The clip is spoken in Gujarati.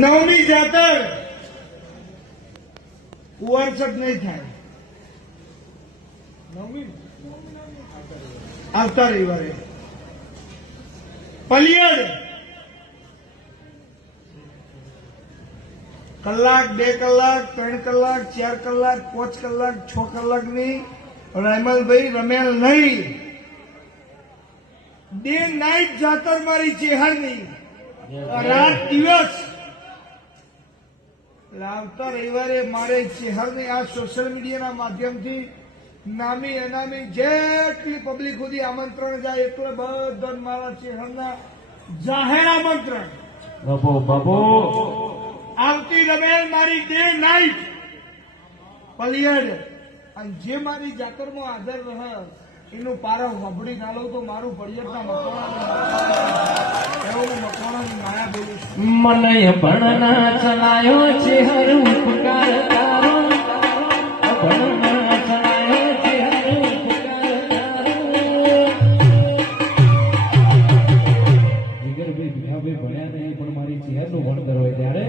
નવમી જાતર કુંવરસદ નહીં થાય. નવમી આવતા રવિવારે પલિયડ કલાક 2 કલાક 3 કલાક 4 કલાક 5 કલાક 6 કલાકની રાયમલભાઈ રમેલ નહીં, ડે નાઇટ જાતર મારી ચેહરની રાત દિવસ. આવતા રવિવારે મારે ચેહરની આ સોશિયલ મીડિયાના માધ્યમથી નામી અનામી જેટલી પબ્લિક સુધી આમંત્રણ જાય એટલે બધા મારા ચેહરના જાહેર આમંત્રણ. બાપુ આવતી રમેલ મારી ડે નાઇટ પલિયડ, અને જે મારી જાતરમાં હાજર રહે એનું પારો વાપડી ના લઉં તો મારું પડિયડના મકવાણાની માયા બોલું છું. મને ભણના ચલાયો છે હર ઉપકાર તારો, ભણના ચલાયો છે હર ઉપકાર તારો. જીગરભાઈ ભીખાભાઈ ભણ્યા નહીં પણ મારી ચહેરનું ભણતર હોય ત્યારે